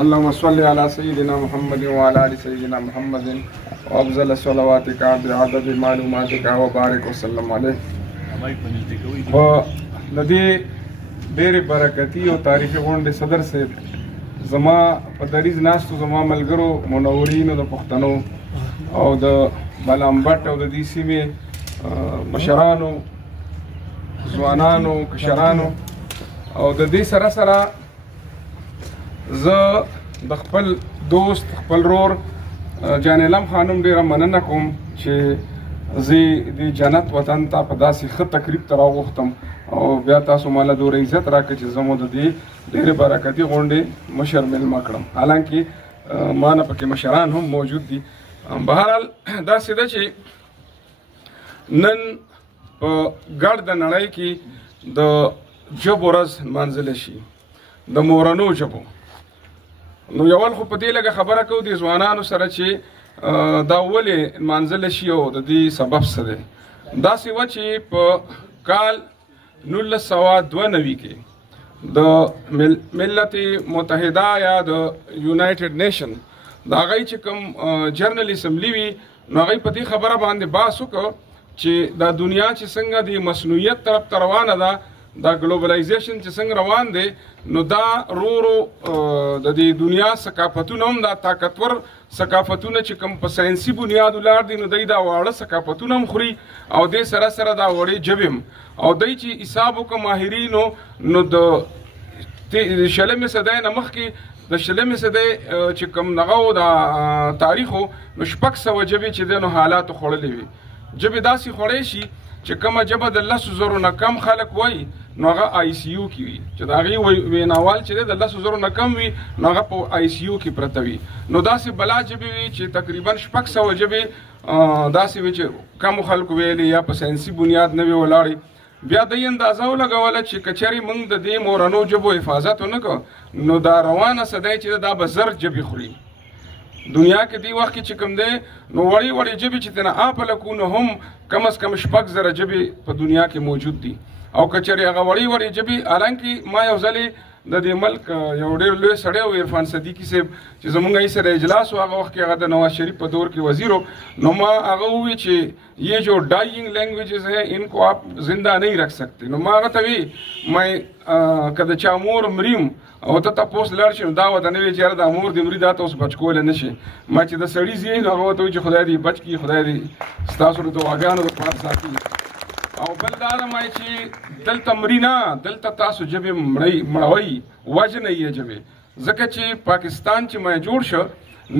اللهم صل على سيدنا محمد وعلى آل سيدنا محمد وأفضل صلواتك بعدد معلوماتك وبارك وسلم عليه. ولدي ډېرې برکتي او تاریخي غونډې صدر صاحب زما په دریځ ناستو زما ملګرو منورینو د پښتنو او د بلامبټ او د دې سیمې مشرانو ځوانانو کشرانو او د دې سره سره زه د خپل دوست خپل رور جان علم خانم ډېره مننه کوم چې زه د جنت وطن ته په داسې ښه تقریب ته راوغوښتم او بیا تاسو ماله دومره عزت راکړئ چې زه مو د دې ډېرې برکتي غونډې مشر میلمه کړم. حالانکې ما نه پکې مشران هم موجود دي. بهرحال داسې ده چې نن په ګرد نړۍ کې د ژبو ورځ لمانځلی شي د مورنو ژبو. نو یول خو په دې لږه خبره کوو د ځوانانو سره چې دا ولې لمانځلی شي او د دې سبب څه دی. داسې وه چې په کال 1992 کې د ملت متحده یا د یونایټډ نیشن د هغوی چې کوم جنرل اسمبلي وي نو هغوی په دې خبره باندې بحث وکړ چې دا دنیا چې څنګه د مصنوعیت طرف ته روانه ده دا ګلوبلایزیشن چې څنګه روان دی نو دا رو د دې دنیا ثقافتونه هم دا طاقتور ثقافتونه چې کوم په ساینسي بنیاد ولاړ دي نو دوی دا واړه ثقافتونه هم خوري او دې سره سره دا وړې ژبې هم او دوی چې حساب وکړه ماهرینو نو د شلمې صدۍ نه مخکې د شلمې صدۍ چې کوم دغه و د تاریخو نو 600 ژبې چې دی نو حالاتو خوړلې وي. ژبې داسې خوړی شي چې کومه ژبه د 10,000 نه کم خلک وایي نو هغه آی سی یو کې وي چې د هغې ویناوال چې دی د 10,000 نه کم وي نو هغه په آی سی یو کې پرته وي. نو داسې بلا ژبې وي چې تقریبا 600 ژبې داسې وي چې کمو خلکو ویلې یا په ساینسي بنیاد نه وي ولاړې. بیا دوی اندازه ولګوله چې که چېرې موږ د دې مورنو ژبو حفاظت ونه کړو نو دا روانه صدۍ چې دا به زر ژبې خوري. دنیا کې دی وخت کې چې کوم دی نو وړې وړې ژبې چې تنه آپله کو نو هم کم از کم 6,000 ژبې په دنیا کې موجود دي او که چېرې هغه وړې وړې ژبې حالانکې ما یو ځلې د دې ملک یو ډېر لوی سړی و عرفان صدیقي صاحب چې زموږ یې سره اجلاس و هغه وخت کې هغه د نواز شریف په دور کې وزیر و نو ما هغه ووی چې یہ جو ڈائنگ لینگویجز ہیں ان کو آپ زندہ نہیں رکھ سکتے. نو ما هغه ته وی مې که د چا مور مریم او ته تپوس لاړ شي نو دا ورته نه وي چې یاره دا مور دې مري دا ته اوس بچ کولی نه شي. ما چې د سړي زوی نو هغه ورته وایي چې خدای دې بچ کړي خدای دې ستاسو د دعاګانو دپاره ساتي. او بل دا ده ما چې دلته مري نه دلته تاسو ژبې مړوئ وژنئ یې ژبې ځکه چې پاکستان چې ما جوړ شو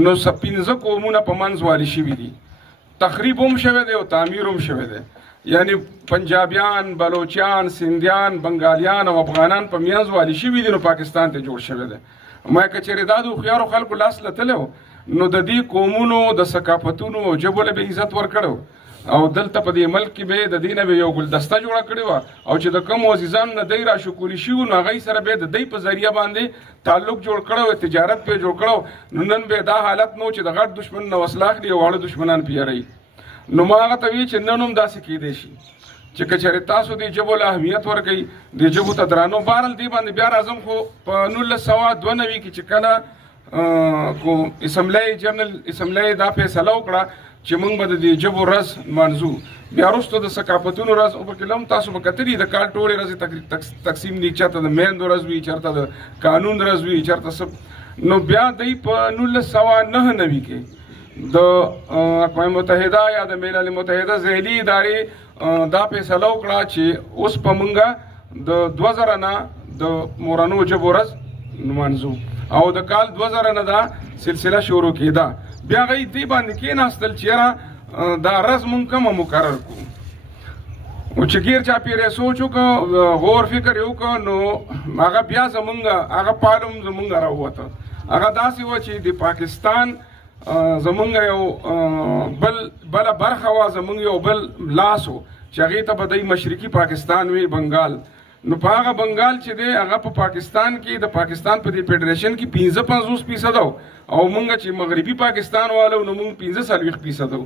نو 15 قومونه په منځ والي شوي دي. تخریب هم شوی دی او تعمیر هم شوی دی. یعنی پنجابیان بلوچیان سندیان بنګالیان او افغانان په میانځ والي شوي دي نو پاکستان ته جوړ شوی دی. ما که چېرې دا د هوښیارو خلکو لاس لتلی و نو د دې قومونو د ثقافتونو او ژبو له به عزت ورکړی او دلته په دې ملک کې به د دې نه به یو ګلدسته جوړه کړې وه او چې د کومو عزیزانو نه دی راشکولي شوي نو هغوی سره به د دوی په ذریعه باندې تعلق جوړ کړی و تجارت پې جوړ کړی نو نن به دا حالت نه و چې د غټ دشمن نه وسله اخلي او واړه دشمنان پې یاروي. نو ما هغه ته وی چې نن هم داسې کیدی شي چې که چېرې تاسو دې ژبو له اهمیت ورکوئ دې ژبو ته درانه بهرحال دې باندې بیا راځم خو په 1992 کې چې کله کوم جنرل اسمبلی دا فیصله وکړه چې موږ به د دې ژبو ورځ لمانځو بیا وروسته د ثقافتونو ورځ او پکې هم تاسو به کتلي د کال ټولې ورځې تقسیم دي چېرته د میندو ورځ وي چېرته د قانون ورځ وي چېرته څه. نو بیا دوی په 1999 کې د اقوام متحده یا د ملل متحده ذیلی ادارې دا فیصله وکړه چې اوس په موږ د 2000 نه د مورنو ژبو ورځ لمانځو او د کال 2000 نه دا سلسله شروع کېده. بیا هغوی دې باندې کېناستل چې یاره دا ورځ موږ کومه مقرر کړو او چې ګیر چاپېره سوچ وکړو غور فکر یې وکړو نو هغه بیا زموږ هغه پالم زموږ راووته. هغه داسې وه چې د پاکستان زمونږ یو بله برخه وه زمونږ یو بل لاس و چې هغې ته به دی مشرقي پاکستان وي بنګال. نو په هغه بنګال چې دی هغه په پاکستان کې د پاکستان په دې فیډریشن کې 55% او موږ چې مغربي پاکستان والو نو موږ 45%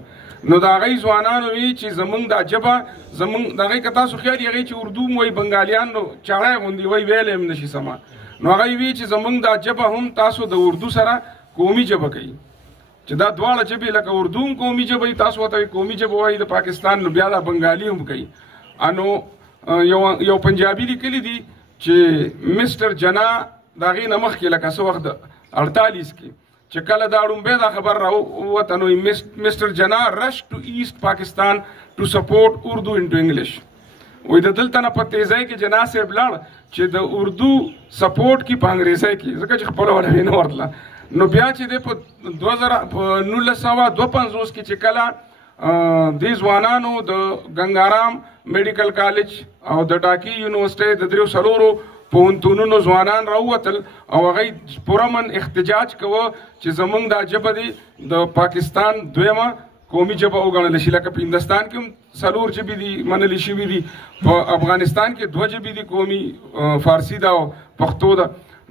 نو د هغوی ځوانانو وي چې زمونږ دا ژبه زمونږ د هغوی که تاسو خیال یې هغوی چې اردو م وایي بنګالیان نو چاړی غوندې وایي ویلی هم نشي سمه نو هغه وی چې زمونږ دا ژبه هم تاسو د اردو سره قومي ژبه کوي چې دا دواړه ژبې لکه اردو هم قومي ژبه وي تاسو ورته قومي ژبه وایي د پاکستان نو بیا دا بنګالي هم کوي. نو یو پنجابي لیکلی دي چې مسټر جنا د هغې نه مخکې لکه څه وخت 48 کې چې کله دا ړومبی دا خبر راووته نو مسټر جنا رش ټو ایسٹ پاکستان ټو سپورټ اردو انټو انګلیش. وایي د دلته نه په تیزۍ کې جنا صاحب لاړ چې د اردو سپورټ کې په انګریزۍ کې ځکه چې خپله ولا نه ورتله. نو بیا چې دی په 1952 کې چې کله دې ځوانانو د گنگارام میډیکل کالج او د ټاکی یونیورسټۍ د 3 پوهنتونونو ځوانان راووتل او هغوی پرامن احتجاج کوه چې زمونږ دا ژبه دی د پاکستان دویمه قومي ژبه وګڼل شي. لکه په هندوستان کې هم 4 ژبې دي منلې شوي دي، په افغانستان کې 2 ژبې دي قومي، فارسي ده او پښتو ده.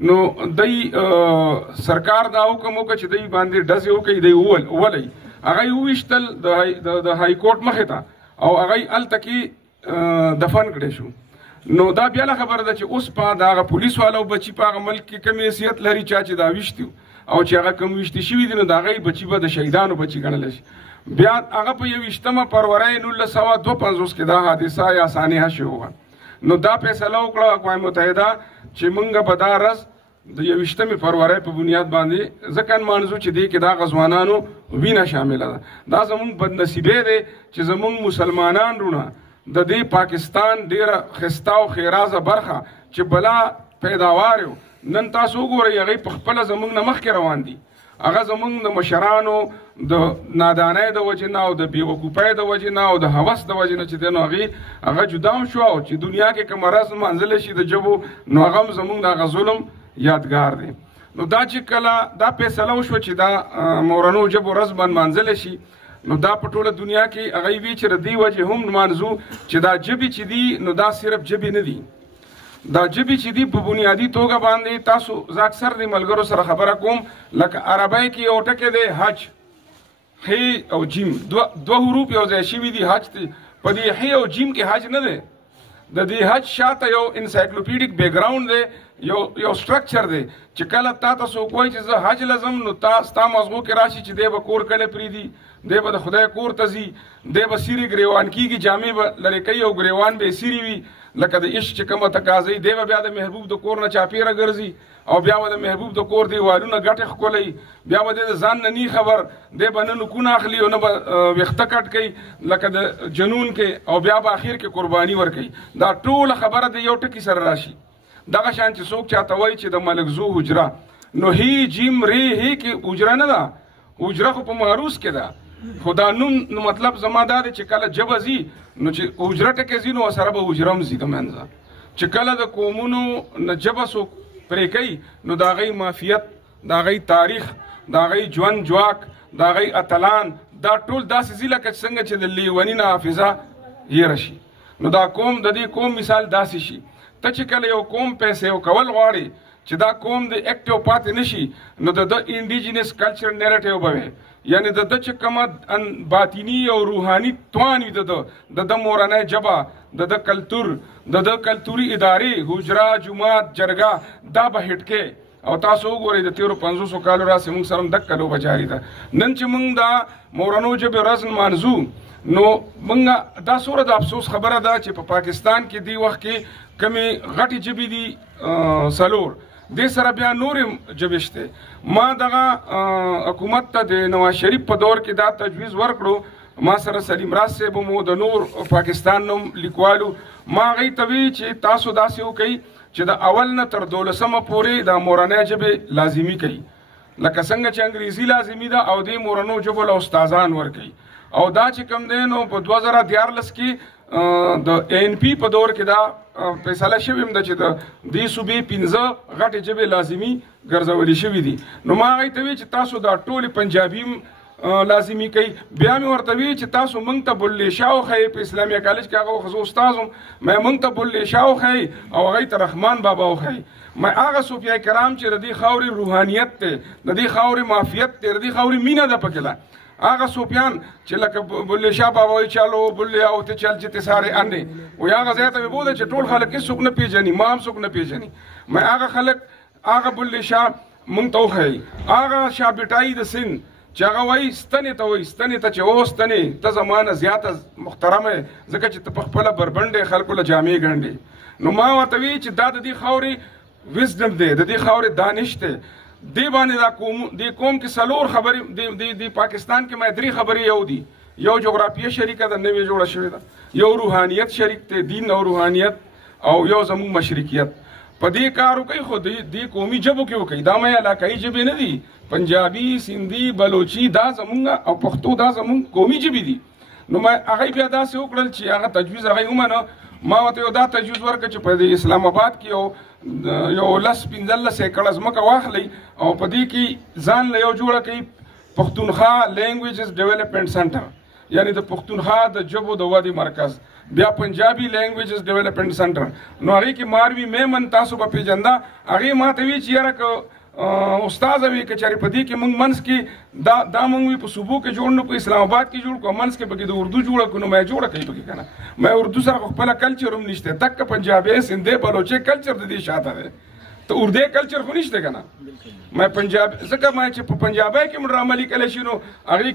نو دی سرکار دا حکم وکړه چې دی باندې ډزې وکړي، دی وولئ. هغه یې وویشتل د های کورټ مخې ته او هغه یې هلته کې دفن کړی شو. نو دا بیا له خبره ده چې اوس په د هغه پولیس والو بچي په هغه ملک کې کوم حیثیت لري چا چې دا ویشتي او چې هغه کوم ویشتي شوي دي نو د هغې بچي به د شهیدانو بچي ګڼلی شي. بیا هغه په 21 فروری 1952 کې دا حادثه یا سانحه شوې وه. نو دا فیصله وکړه اقوام متحده چې موږ به دا ورځ د 21 فروری په بنیاد باندې ځکه نمانځو چې دې کې دا غزوانانو وینه شامله ده. دا زموږ بدنصیبی دی چې زموږ مسلمانان رونه د دې پاکستان ډیره ښایسته او ښېرازه برخه چې بلا پیداوار یو نن تاسو وګورئ هغوی په خپله زموږ نه مخکې روان دي. هغه زموږ د مشرانو د نادانۍ د وجې نه او د بېوقوفۍ د وجې نه او د هوس د وجې نه چې دی نو هغه جدا هم شو او چې دنیا کې که مرض منځلی شي د ژبو نو هغه هم زموږ د هغه ظلم یادګار دی. نو دا چې کله دا فیصله وشوه چې دا مورنو ژبو ورځ به نمانځلی شي نو دا په ټوله دنیا کې هغوی وي چې د دې وجې هم نمانځو چې دا ژبې چې دي نو دا صرف ژبې نه دي، دا ژبې چې دي په بنیادي توګه باندې تاسو زه اکثر د ملګرو سره خبره کوم لکه عربی کې یو ټکی دی حج، ح او جیم دوه حروف یو ځای شوي دي حج دی. په دې ح او جیم کې حج نه دی، د دې حج شاته یو انسایکلوپیډیک بیکګراؤنډ دی، یو سټرکچر دی چې کله تا ته څوک وایي چې زه حج لزم نو ستا مغزو کې راشي چې دی به کور کله پرېږدي، دی به د خدای کور ته ځي، دی به سیرې ګریوان کېږي، جامې به لرې کوي او ګریوان به یې سیرې وي لکه د عشق چې کومه تقاضی، دی به بیا د محبوب د کور نه چاپېره ګرځي او بیا به د محبوب د کور دیوالونه ګټې ښکلوي، بیا به دی د ځان نه نی خبر، دی به نه نوکونه اخلي او نه به ویښته کټ کوي لکه د جنون کې او بیا به اخر کې قرباني ورکوي. دا ټوله خبره د یو ټکي سره راشي. دغه شان چې څوک چاته وایي چې د ملکزو حجره نو هی جیم ری هی کې حجره نه ده، حجره خو په معروض کې ده، خو دا نوم نو مطلب زما دا دی چې کله ژبه ځي نو چې حجره ټکی ځي نو ورسره به حجره هم ځي د منځه. چې کله د قومونو نه ژبه څوک پرې کوي نو د هغوی معافیت، د هغوی تاریخ، د هغوی ژوند جواک، د هغوی اتلان دا ټول داسې ځي لکه څنګه چې د لیوني نه حافظه هیره شي. نو دا قوم د دې قوم مثال داسې شي ته چې کله یو قوم پیسې کول غواړي چې دا قوم د اکټیو پاتې نشي نو د انډیجینس کلچر نیریټیو به وي، یعنی د چې کومه باطینی او روحاني توان وي د مورنۍ ژبه، د کلتور، د کلتوري ادارې، حجره، جومات، جرګه دا به هټ کې او تاسو وګورئ د 1300 کالو راسې موږ سره هم دقه لوبه جاري ده. نن چې موږ دا مورنو ژبې ورځ نمانځو نو موږ دا څومره د افسوس خبره ده چې په پاکستان کې دی وخت کې کمې غټې ژبې دي 4 دې سره بیا نورې ژبې شته. ما دغه حکومت ته د نواز شریف په دور کې دا تجویز ورکړو، ما سره سلیم راز صاحب مو د نور پاکستان نوم لیکوالو ما هغوی ته وی چې تاسو داسې وکئ چې د اول نه تر 12مه پورې د مورنۍ ژبې لازمي کوي لکه څنګه چې انګریزي لازمي ده او دې مورنو ژبو له استادان ورکوي. او دا چې کوم دی نو په 2014 کې د ANP په دور کې دا فیصله شوې ده چې د دې صوبې 15 غټې ژبې لازمي ګرځولې شوي دي. نو ما هغوی ته وی چې تاسو دا ټولې پنجابي لازمي کوي. بیا مې ورته وی چې تاسو موږ ته بلې شاه وښیئ، په اسلامي کالج کې هغه وخت زه استاد وم، مې موږ ته بلې شاه وښیئ او هغوی ته رحمان بابا وښیئ. مې هغه صوفیای کرام چې د دې خاورې روحانیت دی، د دې خاورې معافیت دی، د دې خاورې مینه ده پکې هغه صوفیان چې لکه بلې شاه بابا وایي چالو بلې او ته چل چې ته سارې انډې وایي هغه ځای ته مې بوده چې ټول خلک هېڅوک نه پېژني، ما هم څوک نه پېژني. مې هغه خلک هغه بل شاه مونږ ته وښیي هغه شاه بټایي د سند چې هغه وایي ستنې ته وایي ستنې ته چې او ستنې ته زما نه زیاته محترمه یې ځکه چې ته په خپله بربنډې خلکو له جامې ګنډې نو ما ورته وی چې دا د دې خاورې وزډم دی د دې خاورې دانش دی دې باندې دې قوم کې څلور خبرې د پاکستان کې ما 3 خبرې یو دي یو جغرافیه شریکه ده نوې جوړه شوې ده یو روحانیت شریک دی دین او روحانیت او یو زموږ مشرکیت په دې کار وکړي خو دې قومي ژبو کې وکړي دا مې علاقایي ژبې نه دي پنجابي سندي بلوچي دا زمونږ او پښتو دا زمونږ قومي ژبې دي نو ما هغه بیا داسې وکړل چې هغه تجویز هغه ومنه ما ورته یو دا تجویز ورکړ چې په اسلام آباد کې یو 10-15 ایکړه ځمکه واخلئ او په دې کې ځان له یو جوړه کړئ پښتونخوا لینګویجز ډیولپمنټ سنټر یعنی د پښتونخوا د ژبو د ودې مرکز بیا پنجابي لینګویجز ډیولپمنټ سنټر نو هغې کې ماروي میمن تاسو به پیژنده هغې ما ته وی چې یاره که استاد وی که چېرې په دې کې موږ منځ کې دا موږ وي په صوبو کې جوړ نه په اسلام آباد کې جوړ کړو منځ کې پکې د اردو جوړه کړو نو ما یې جوړه کړئ پکې که نه ما اردو سره خو خپله کلچر هم نشته تک پنجابي سندي بلوچي کلچر د دې شاته دی ته اردو کلچر خو نشته که نه ما پنجاب ځکه ما چې په پنجابۍ کې م ډرامه لیکلی شي نو هغې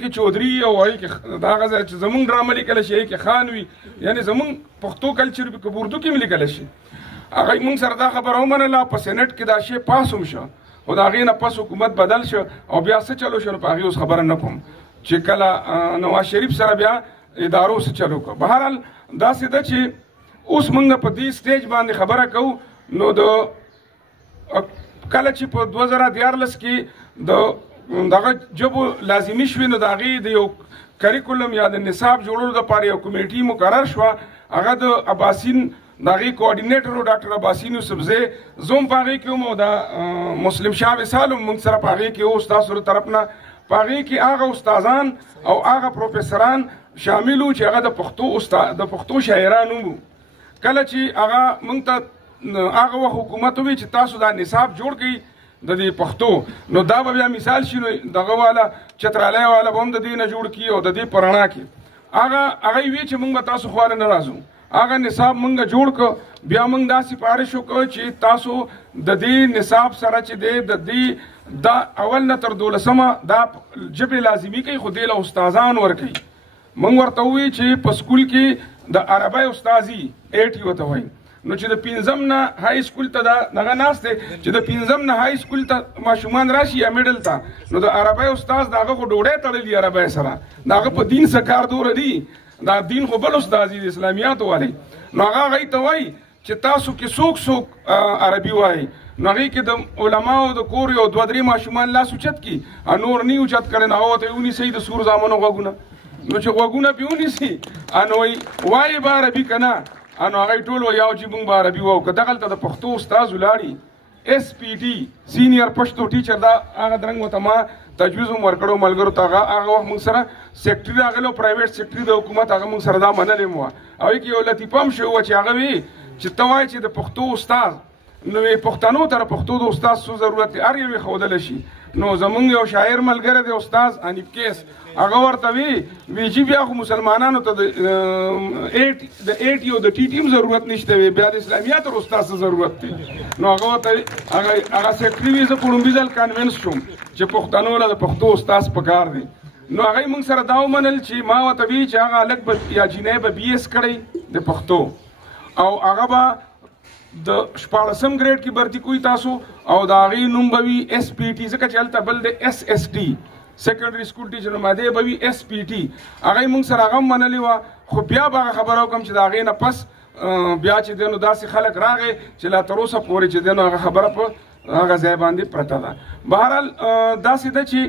کې چودري او هغې کې هغه ځای چې زمونږ ډرامه لیکلی شي هغې کې خان وي یعنې زمونږ پښتو کلچر که په اردو کې م لیکلی شي هغه موږ سره دا خبره ومنله په سینټ کې دا شی پاس هم شو خو د هغې نه پس حکومت بدل شو او بیا څه چلو شو نو په هغې اوس خبره نه کوم چې کله نواز شریف سره بیا ادارو څه چلو کړو بهرحال داسې ده چې اوس موږ په دې سټیج باندې خبره کوو نو د کله چې په 2014 کې دغه ژبو لازمي شوې نو د هغې د یو کریکولم یا د نصاب جوړولو دپاره یو کمیټي مقرر شوه هغه د اباسین د هغې کوارډینیټر و ډاکټر اباسین یوسفزی زه هم په هغې کې وم او د مسلم شاه وصال هم موږ سره په هغې کې و ستاسو له طرف نه په هغې کې هغه استادان او هغه پروفیسران شامل وو چې هغه د پښتو شاعران وو کله چې هغه موږ ته هغه وخت حکومت ووی چې تاسو دا نصاب جوړ کړئ د دې پښتو نو دا به بیا مثال شي نو دغه والا چترالی والا به هم د دې نه جوړ کړي او د دې په رڼا کې هغه وی چې موږ به تاسو خواله نه راځو هغه نصاب موږ جوړ کړ بیا موږ دا سفارش وکړو چې تاسو د دې نصاب سره چې دی د دې دا اول نه تر 12مه دا ژبې لازمي کوي خو دې له استادان ورکوي موږ ورته ووایي چې په سکول کې د عربی استازي 80 ورته وایي نو چې د 5م نه های سکول ته دغه ناست دی چې د 5م نه های سکول ته ماشومان راشي یا میډل ته نو د عربی استاز د هغه خو ډوډۍ تړلي عربی سره د هغه په دین څه کار دوره دي دا دین خو بل استاد دی د اسلامیاتو والی نو هغه هغې ته وایي چې تاسو کې څوک عربي وایي نو هغې کې د علماو د کور یو 2-3 ماشومان لاس اوچت کړي نور نه اوچت کړی نو هغه ته یې ونیسئ د سور زامنو غوږونه نو چې غوږونه پې ونیسي نو وایي به عربي که نه نو هغې ټول وایي او چې موږ به عربي وایو که دغلته د پښتو استاز ولاړي SPT سینیر پښتو ټیچر دا هغه درنګ ورته ما تجویز هم ورکړو ملګرو ته هغه وخت موږ سره سیکټري راغلی و پرایویټ سیکټري د حکومت هغه موږ سره دا منلې هم وه هغې کې یو لطیفه هم شوې وه چې هغه وی چې ته وایې چې د پښتو استاد نو پښتنو ته د پښتو د استاد څه ضرورت دی هر یو یې ښودلی شي نو زمونږ یو شاعر ملګری دی استاد انیب کیس هغه ورته وی چې بیا خو مسلمانانو ته د 80 او د TT هم ضرورت نشته وی بیا د اسلامیاتو استاد څه ضرورت دی نو هغه ورته هغه سیکټري وي زه په لومړي ځل کانوینس شوم چې پښتنو له د پښتو استاد پکار دی نو هغې موږ سره دا ومنل چې ما ورته وی چې هغه هلک به یا جینۍ به BS کړی د پښتو او هغه به د 14م ګریډ کې برتي کوي تاسو او د هغې نوم به وي SPT ځکه چې هلته بل د SST سیکنډري سکول ټیچر ماده به وي SPT هغې موږ سره هغه هم منلې وه خو بیا به هغه خبره وکړم چې د هغې نه پس بیا چې دی نو داسې خلک راغی چې لا تر اوسه پورې چې دی نو هغه خبره په هغه ځای باندې پرته ده بهرحال داسې ده چې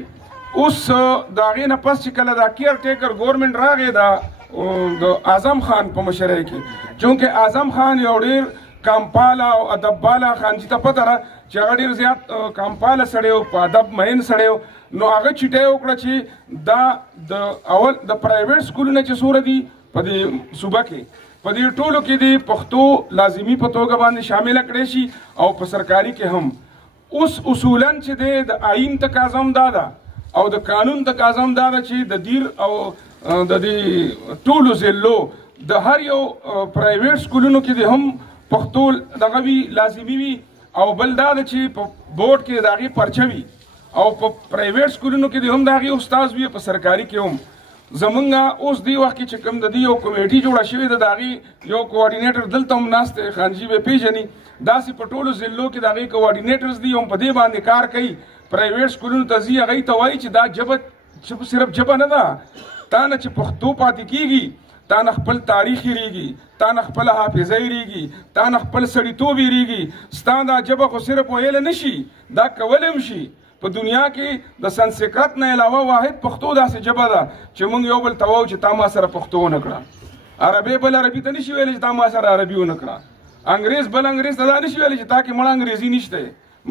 اوس د هغې نه پس چې کله دا کیر ټیکر ګورمنټ راغی د اعظم خان په مشرۍ کې چونکې اعظم خان یو ډېر کامپاله او ادب باله خانجي ته پته ده چې هغه ډېر زیات کامپاله سړی و په ادب مین سړی و نو هغه چټۍ وکړه چې دا د اول د پرایویټ سکولونه چې څومره دي په دې صوبه کې په دې ټولو کې د پښتو لازمي په توګه باندې شامله کړی شي او په سرکاري کې هم اوس اصولاً چې دی د آئین تقاضا هم دا ده او د قانون تقاضا هم دا ده چې د دیر او د دې ټولو ضلعو د هر یو پرایویټ سکولونو کې د هم پښتو دغه وي لازمي وي او بل دا ده چې په بورډ کې د هغې پرچه وي او په پرایویټ سکولونو کې هم د هغې استاز وي په سرکاري کې هم زمونږ اوس دی وخت کې چې کوم د دې یو کمیټي جوړه شوې ده د هغې یو کوارډینیټر دلته هم ناست دی خانجي به پیژني داسې په ټولو ضلعو کې د هغې کوارډینیټرز دي هم په دې باندې کار کوي پرایویټ سکولونو ته ځي هغوی ته وایي چې دا ژبه صرف ژبه نه ده تا نه چې پښتو پاتې کېږي تا نه خپل تاریخ هېرېږي تا نه خپله حافظه هېرېږي تا نه خپل سړیتوب هېرېږي ستا دا ژبه خو صرف ویلی نه شي دا کولی هم شي په دنیا کې د سنسکرت نه علاوه واحد پښتو داسې ژبه ده چې موږ یو بل ته وایو چې تا ما سره پښتو ونه کړه عربی بل عربي ته نشي ویلی چې تا ما سره عربي ونه کړه انګریز بل انګریز ته دا نشي ویلی چې تا کې مړه انګریزي نشته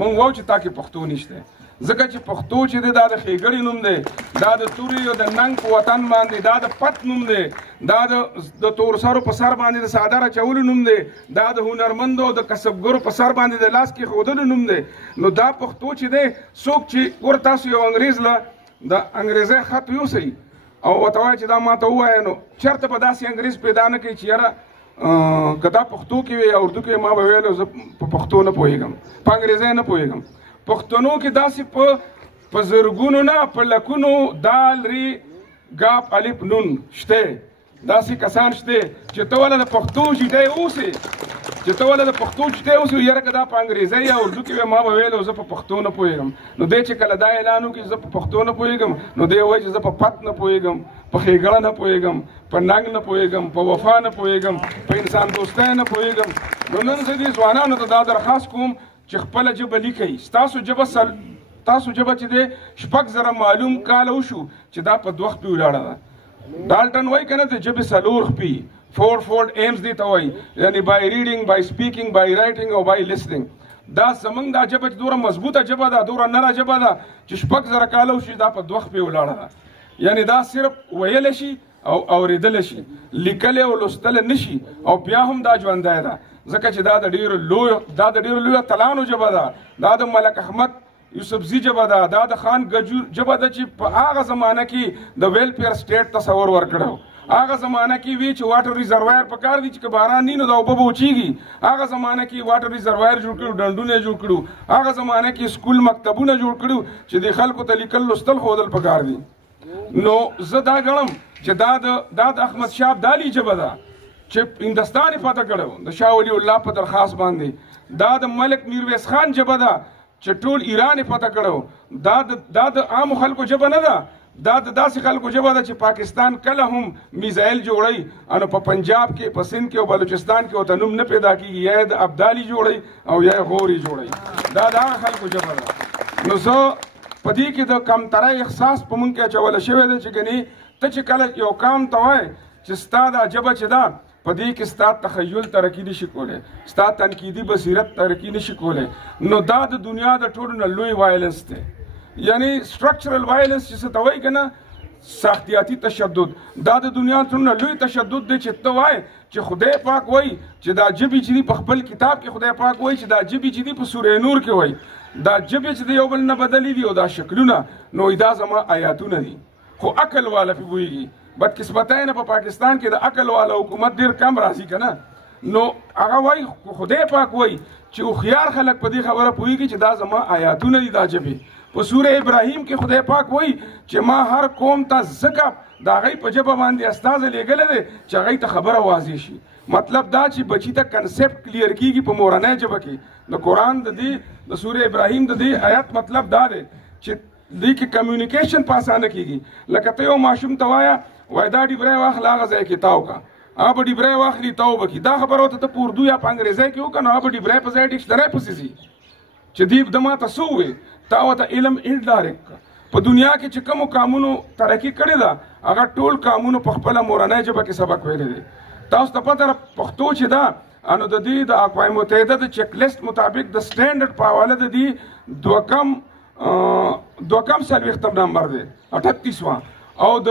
موږ وایو چې تا کې پښتو نشته ځکه چې پښتو چې دی دا د ښېګړې نوم دی دا د تورې او د ننګ په وطن باندې دا د پت نوم دی دا د تورسرو په سر باندې د څادر اچولو نوم دی دا د هنرمندو او د کسبګرو په سر باندې د لاس کېښودلو نوم دی نو دا پښتو چې دی څوک چې ګوره تاسو یو انګریز له د انګریزۍ خط یوسئ او ورته وایي چې دا ماته ووایه نو چېرته به داسې انګریز پیدا نه کوي چې یاره که دا پښتو کې وي یا اردو کې ما به ویلو زه په پښتو نه پوهېږم په انګریزۍ نه پوهېږم پښتنو کې داسې په زرګونو نه په لکونو دال ری ګاپ الف نون شته داسې کسان شته چې ته ولې د پښتو شیټی اوسې چې ته ولې د پښتو شیټی اوسې یاره که دا په انګریزۍ یا اردو کې ما به ویلو زه په پښتو نه پوهېږم نو دی چې کله دا اعلان وکړي زه په پښتو نه پوهېږم نو دی وایي چې زه په پت نه پوهېږم په ښېګړه نه پوهېږم په ننګ نه پوهېږم په وفا نه پوهېږم په انسان دوستۍ نه پوهېږم نو نن زه دې ځوانانو ته دا درخواست کوم چې خپله ژبه لیکئ ستاسو ژبه چې دی 6,000 معلوم کاله وشو چې دا په 2 خپې ولاړه ده ډالټن وایي که نه د ژبې 4 خپې 4 ایمز دې ته وایي یعنې بای ریډینګ بای سپیکینګ بای رایټینګ او بای لیسنینګ دا زمونږ دا ژبه چې دومره مضبوطه ژبه ده دومره نره ژبه ده چې 6,000 کاله وشي دا په 2 خپې ولاړه ده یعنې دا صرف ویلی شي او اورېدلی شي لیکلی او لوستلی نه شي او بیا هم دا ژوندی ده ځکه چې دا د ډېرو لویو اتلانو ژبه ده دا د ملک احمد یوسفزي ژبه ده دا د خان ګجور ژبه ده چې په هغه زمانه کې د ویلفیر سټیټ تصور ورکړی هغه زمانه کې وی چې واټر ریزروایر پکار دي چې که باران نه نو دا اوبه به وچیږي هغه زمانه کې واټر ریزروایر جوړ کړو ډنډونه جوړ کړو هغه زمانه کې سکول مکتبونه جوړ کړو چې د خلکو ته لیکل لوستل ښودل پکار دي نو زه دا ګڼم چې دا د احمد شاه ابدالي ژبه ده چې هندوستان یې فتح کړی د شاه ولی الله په درخواست باندې دا د ملک میرویس خان ژبه ده چې ټول ایران یې فتح کړی دا د عامو خلکو ژبه نه ده دا د داسې خلکو ژبه ده چې پاکستان کله هم میزایل جوړوي نو په پنجاب کې په سند کې او بلوچستان کې ورته نوم نه پیدا کېږي یا یې د ابدالي جوړوي او یا یې غوري جوړوي دا د هغه خلکو ژبه ده نو زه په دې کې د کمترۍ احساس په موږ کې اچولی شوی دی چې ګنې ته چې کله یو کام ته وایې چې ستا دا ژبه چې ده په دې کې ستا تخیل ترقي نشي کولی ستا تنقیدي بصیرت ترقي نشي کولی نو دا د دنیا د ټولو نه لوی وایلنس دی یعنی سټرکچرل وایلنس چې څه ته وایي که نه ساختیاتي تشدد دا د دنیا ټولو نه لوی تشدد دی چې ته وایې چې خدای پاک وایي چې دا ژبې چې دي په خپل کتاب کې خدای پاک وایي چې دا ژبې چې دي په سورې نور کې وایي دا ژبې چې د یو بل نه بدلې دي او دا شکلونه نو دا زما آیاتونه دي خو عقل والا پې پوهېږي بدقسمتۍ نه په پاکستان کې د عقل والا حکومت ډېر کم راځي که نه نو هغه وایي خدای پاک وایي چې هوښیار خلک په دې خبره پوهېږي چې دا زما آیاتونه دي دا ژبې په سوره ابراهیم کې خدای پاک وایي چې ما هر قوم ته ځکه د هغوی په ژبه باندې استازه لیږلی دی چې هغوی ته خبره واضح شي مطلب دا چې بچي ته کنسپټ کلیر کېږي په مورنۍ ژبه کې د قرآن د سوره ابراهیم د دې آیت مطلب دا دی چې دې کې کمیونیکیشن په اسانه کېږي لکه ته یو ماشوم ته وایه وای دا ډیبری واخله هغه ځای کې تاو کا هغه به ډیبری واخلي تاو به کړي دا خبره ورته ته په اردو یا په انګریزۍ کې وکړه نو هغه به ډیبری په ځای ډکشنرۍ پسې ځي چې دی د ما ته څه ووایي تا ورته علم انډایرکټ کړه په دنیا کې چې کومو کامونو ترقي کړې ده هغه ټول کامونو په خپله مورنۍ ژبه کې سبق ویلی دی تاسو ته پته پښتو چې ده نو د دې د اقوام متحده د چیک لیست مطابق د سټینډرډ په حواله د دې دوه کم 40 نمبر دی 38واں او د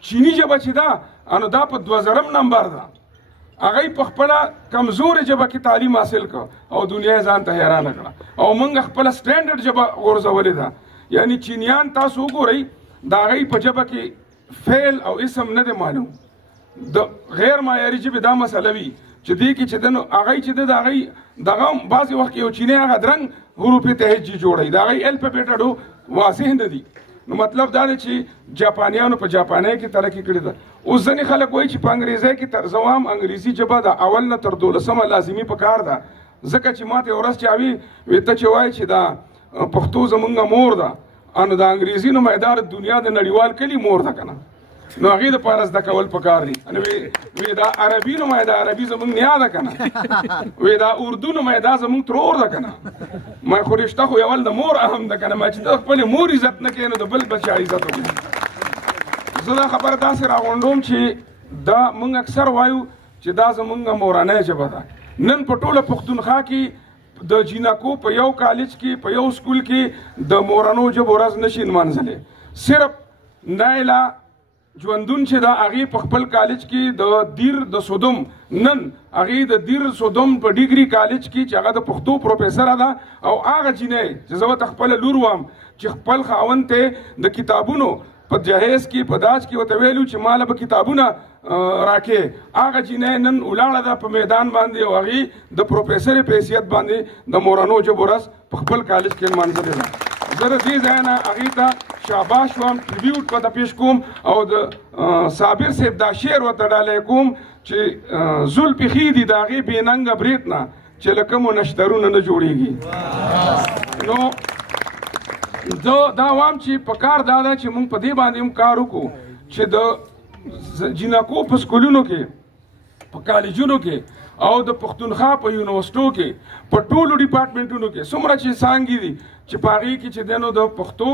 چینی ژبه چې ده نو دا په 2000 نمبر ده هغوی په خپله کمزورې ژبه کې تعلیم حاصل کړ او دنیا یې ځان ته حیرانه کړه او موږ خپله سټینډرډ ژبه غورځولې ده یعنی چینیان تاسو وګورئ د هغوی په ژبه کې فعل او اسم نه دی معلوم د غیر معیاري ژبې دا مسله وي چې دې کې چې د نو هغه چې د هغه دغه بعضې وخت کې یو چینی هغه درنګ حروفې تهجي جوړوي د هغه الفابیټ واضح نه دي. نو مطلب دا دی چې جاپانیانو په جاپانۍ کې ترقي کړې ده. اوس ځینې خلک وایي چې په انګریزۍ کې زوام انګریزي ژبه د اول نه تر 12مه لازمي پکار ده، ځکه چې ما ته یو ورځ چې اوي ته چې وایي چې دا پښتو زمونږ مور ده انو د انګریزي نمایندار دنیا د نړیوال کلي مور ده که نه، نو هغې دپاره زده کول پکار دي. وی دا عربي نمایده عربي زمونږ نیا ده که نه، وی دا اردو نمایده زمونږ ترور ده که نه. ما خو رشته خو یول د مور اهم ده که نه، ما چې ته خپلې مور عزت نه کوې نو د بل بچا عزت وکړي. زه دا خبره داسې راغونډوم چې دا موږ اکثر وایو چې دا زمونږ مورنۍ ژبه ده. نن په ټوله پښتونخوا کې د جینکو په یو کالج کې په یو سکول کې د مورنو ژبو ورځ نشي نمانځلی. صرف نایله ژوندون چې دا هغې په خپل کالج کې د دیر د سودم نن هغې د دیر سودم په ډیګري کالج کې چې هغه د پښتو پروفیسره ده او هغه جینۍ چې زه ورته خپله لور وم چې خپل خاوند ته د کتابونو په جهیز کې په داج کې ورته ویلو چې ماله به کتابونه راکې، هغه جینۍ نن ولاړه ده په میدان باندې او هغې د پروفیسرې په حیثیت باندې د مورنو ژبو ورځ په خپل کالج کې لمانځلې ده. زه د دې ځای نه هغې ته شاباش وم، ټریبیوټ ورته پیش کوم او د صابر صاحب دا شعر ورته ډالۍ کوم چې زلفې ښې دي د هغې بې ننګه برېت نه چې له کومو نشترونه نه جوړېږي. نو زه دا وایم چې په کار دا ده چې موږ په دې باندې هم کار وکړو چې د جینکو په سکولونو کې په کالجونو کې او د پښتونخوا په یونیورسټو کې په ټولو ډیپارټمنټونو کې څومره چې څانګې دي چې په هغې کې چې دی نو د پښتو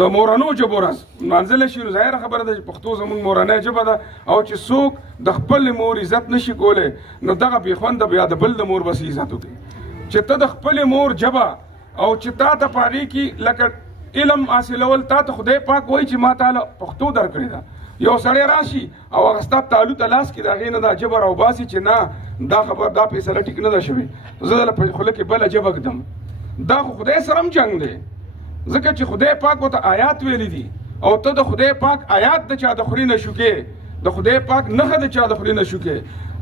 د مورنو ژبو ورځ نمانځلی شي. نو ظاهره خبره ده چې پښتو زموږ مورنۍ ژبه ده او چې څوک د خپلې مور عزت نشي کولی نو دغه بې خونده بیا د بل د مور بس عزت وکړي. چې ته د خپلې مور ژبه او چې تا ته په هغې کې لکه علم حاصلول تا ته خدای پاک وایي چې ما تاله پښتو درکړې ده، یو سړی راشي او هغه ستا تالو ته لاس کړي د هغې نه دا ژبه راوباسي چې نه دا خبر دا فیصله ټیک نه ده شوې، زه دله په خوله کې بله ژبه ږدم. دا خو خدای سره هم جنګ دی، ځکه چې خدای پاک ورته آیات ویلی دي او ته د خدای پاک آیات د چا د خوري نه شوکې، د خدای پاک نښه د چا د خوري نه شوکې.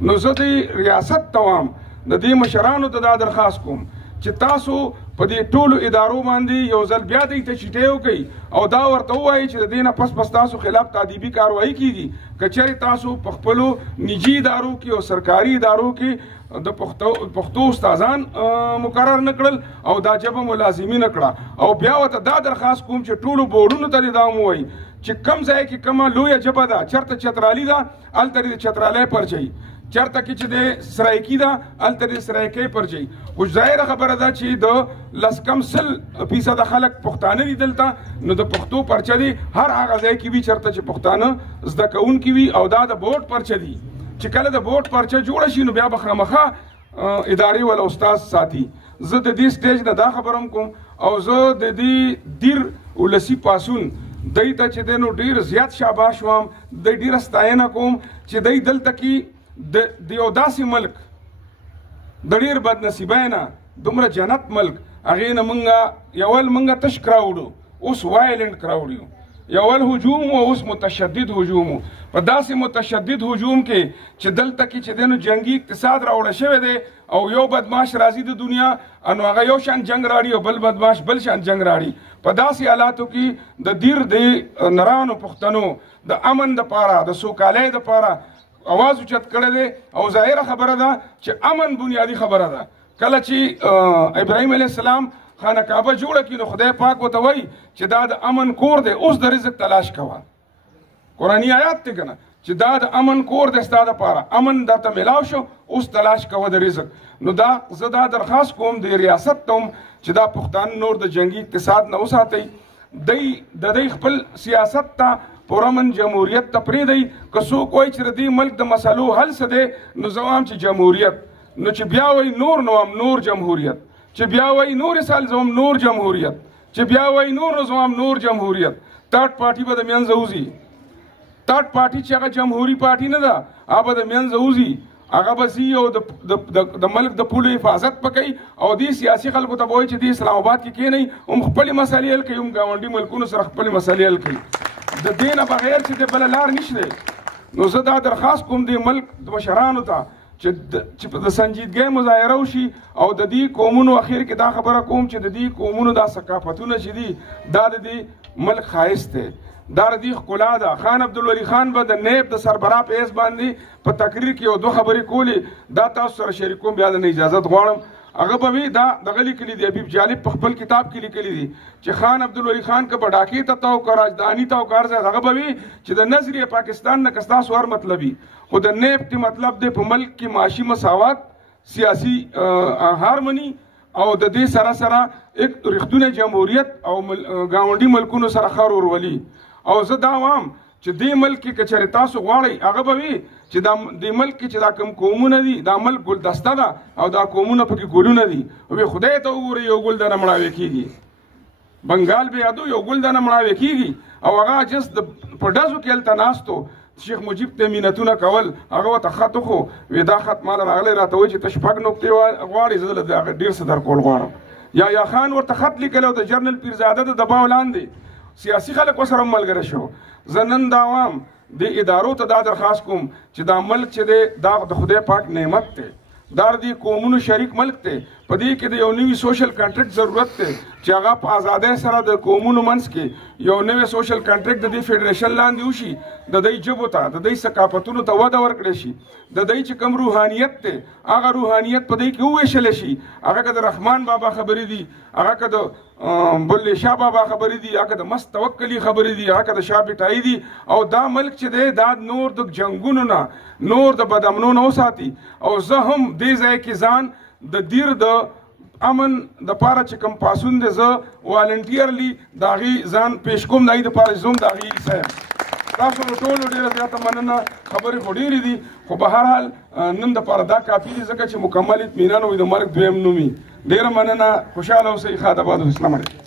نو زه د ریاست ته وایم د دې مشرانو ته دا درخواست کوم چې تاسو په دې ټولو ادارو باندې یو ځل بیا دوی ته چیټۍ وکئ او دا ورته ووایي چې د دې نه پس تاسو خلاف تادیبي کاروایي کیږي. که چېرې تاسو په خپلو نجي ادارو کې او سرکاري ادارو کې د پښتو استادان مقرر نه کړل او دا ژبه مو لازمي نه کړه او بیا ورته دا درخواست کوم چې ټولو بورډونو ته دې دا ووایي چې کم ځای کې کومه لویه ژبه ده چېرته چترالي ده هلته د چترالی پرچوي، چېرته کې چې د سرایکي ده هلته د سرایکۍ پرچوي. خو ظاهره خبره ده چې د 10% خلک پښتانه دي دلته، نو د پښتو پرچه دي هر هغه ځای کې وي چېرته چې پښتانه زده کوونکي وي او دا د بورډ پرچه دي چې کله د بورډ پرچه جوړه شي نو بیا به خامخا ادارې والا استاد ساتي. زه د دې سټیج نه دا خبره هم کوم او زه د دې دیر ولسي پاسون دی ته چې دی نو ډېر زیات شاباش وم، د ډېره ستاینه کوم چې دی دلته کې د یو داسې ملک د ډېر بدنصیبۍ نه دومره جنت ملک هغې نه مونږ تش کراوډ اوس وایلنټ کراوډ یو، یول هجوم او اوس متشدد هجوم. په داسې متشدد هجوم کې چې دلته کې چې دی نو جنګي اقتصاد راوړی شوی دی او یو بدماش راځي د دنیا نو هغه یو شان جنګ راړي او بل بدماش بل شان جنګ راړي. په داسې حالاتو کې د دیر د نرانو پښتنو د امن دپاره د سوکالۍ دپاره اواز اوچت کړی دی او ظاهره خبره ده چې امن بنیادي خبره ده. کله چې ابراهیم علیه السلام خانه کعبه جوړه کړي نو خدای پاک ورته وایي چې دا د امن کور دی، اوس د رزق تلاش کوه. قرآني آیات دی که نه چې دا د امن کور دی ستا دپاره، امن درته میلاو شو اوس تلاش کوه د رزق. نو دا زه دا درخواست کوم د ریاست ته هم چې دا پښتانه نور د جنګي اقتصاد نه وساتئ، د دی خپل سیاست ته پرامن جمهوریت ته پرېږدئ. که څوک وایي چې د دې ملک د مسلو حل څه دی نو زه وایم چې جمهوریت، نو چې بیا وایي نور نو هم نور جمهوریت، چې بیا وایي نورې سال زه هم نور جمهوریت، چې بیا وایي نور نو زه هم نور جمهوریت. ترډ پارټي به د منځه وځي، ترډ پارټي چې هغه جمهوري پارټي نه ده هغه به د منځه وځي، هغه به ځي او د ملک د پولو حفاظت به کوي او دې سیاسي خلکو ته به وایي چې دې اسلام آباد کې کښېنئ هم خپلې مسلې حل کوي هم ګاونډي ملکونو سره خپلې مسلې حل کوي. د دې نه بغیر چې د بله لار نشته. نو زه دا درخواست کوم دې ملک د مشرانو ته چې په د سنجیدګۍ مظاهره وشي او د دې قومونو اخر کې دا خبره کوم چې د دې قومونو دا ثقافتونه چې دي دا د دې ملک ښایست دی، دا د دې ښکلا ده. خان عبدالولي خان به د نیب د سربراہ په حیث باندې په تقریر کې یو دوه خبرې کولې، دا تاسو سره شریکوم، بیا د اجازت غواړم. هغه به وي دا دغه لیکلي دي، حبیب جالب په خپل کتاب کې لیکلي دي چې خان عبدالولي خان که په ډاکې ته تو که راجداني ته کار ځای هغه به وي چې د نظریه پاکستان نه که ستاسو هر مطلبي، خو د نیب کې مطلب دی په ملک کې معاشي مساوات، سیاسي هارموني او د دې سره سره یک رښتونه جمهوریت او ګاونډي ملکونو سره ښه ورورولي. او زه دا وایم چې دې ملک کې که چېرې تاسو غواړئ هغه به وي چې دا دې ملک کې چې دا کوم قومونه دي دا ملک ګلدسته ده او دا قومونه پکې ګلونه دي. وی خدای ته وګورئ یو ګل دنه مړاوی کېږي، بنګال به یادو یو ګل دنه مړاوی کېږي او هغه جس په ډزو کې هلته ناستو شیخ مجیب ته مینتونه کول، هغه ورته خط وخو وی دا خط ماله راغلی راته وایي چې ته شپږ نقطې غواړې، زه د هغه ډېر څه درکول غواړم. یا خان ورته خط لیکلی او د جنرال پیرزاده د دباو لاندې سیاسي خلک ورسره ملګری شو. زه نن دا وایم د ادارو ته دا درخواست کوم چې دا ملک چې دی دا د خدای پاک نعمت دی، دا د دې قومونو شریک ملک دی، په دې کې د یو نوي سوشل کنټریکټ ضرورت دی چې هغه په ازادۍ سره د قومونو منځ کې یو نوی سوشل کنټریکټ د دې فیډریشن لاندې وشي، د دوی ژبو ته د دوی ثقافتونو ته وده ورکړی شي، د دوی چې کوم روحانیت دی هغه روحانیت په دوی کې وویشلی شي، هغه که د رحمان بابا خبرې دي، هغه که د بلې شاه بابا خبرې دي، هغه د مست توکلي خبرې دي، هغه که د شاه بټایي دي. او دا ملک چې دی دا نور د جنګونو نه نور د بدامنو نه وساتي. او زه هم دې ځای کې ځان د دیر د امن د پاره چې کوم پاسون دی زه والنټیرلی د هغې ځان پیش کوم، د هغې دپاره زه هم د هغې حصه یم. تاسو نو ټولو ډېره زیاته مننه، خبرې خو ډېرې دي خو به هر حال نن دپاره دا کافي دي ځکه چې مکمل اطمینان وي د مرګ دویم نومي. ډېره مننه، خوشحاله اوسئ، ښاد آباد اوسئ. السلام علیکم.